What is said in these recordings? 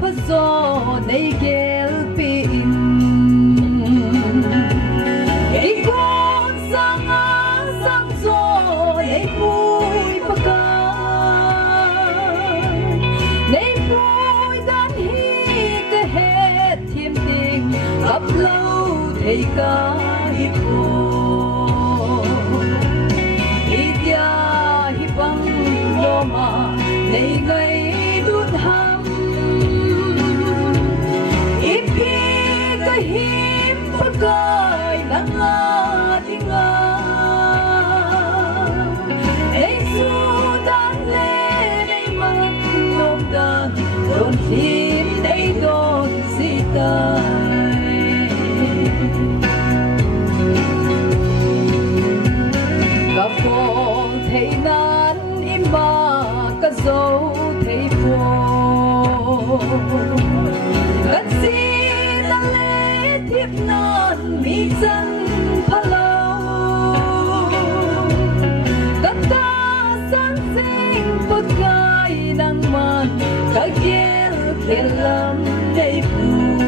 phật gió này ghé pin cái con sang á sang gió này vui bạc này vui đan hi cái hết thiên tình gặp lâu thấy cả hiệp này ngày đút hầm ít khi cái hiếm phật cõi nắng ngơ đi ngơ ấy dù tan lên đây mắt nôm đàn đồn phim đây đồn gì tay gặp cô thấy nán im ba cả dấu thấy phố cất gì ta lễ thiếp non mi dân pha lâu cất ta sáng sinh bức gai nắng màn cả ghé khen lắm đây vui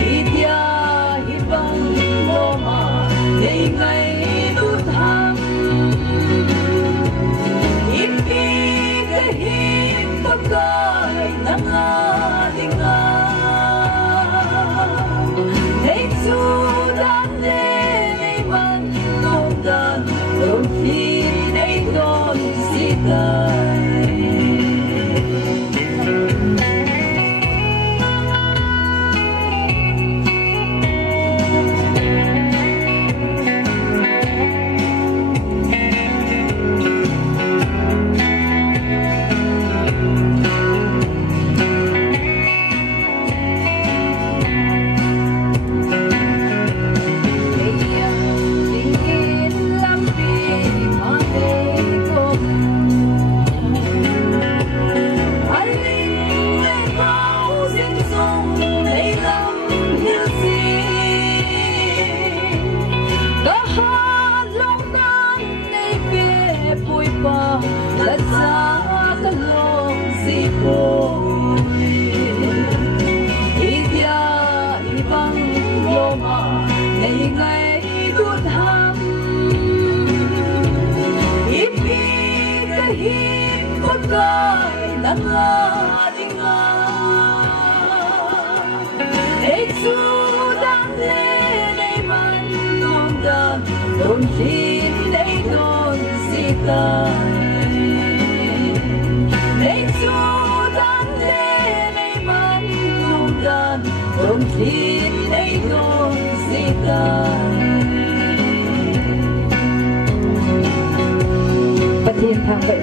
đi tia hi vắng mô mà đây ngày đút hầm nắng ngơ đi ngơ thấy dù đan lên đây vẫn không đàn đồn phim đây đồn gì tay nắng ngơ đi ngơ ấy dù đan lên đây vẫn không đàn đồn phim đây đồn gì tay ấy dù đan lên đây vẫn không đàn đồn phim đây đồn gì tay ประเทศทางไป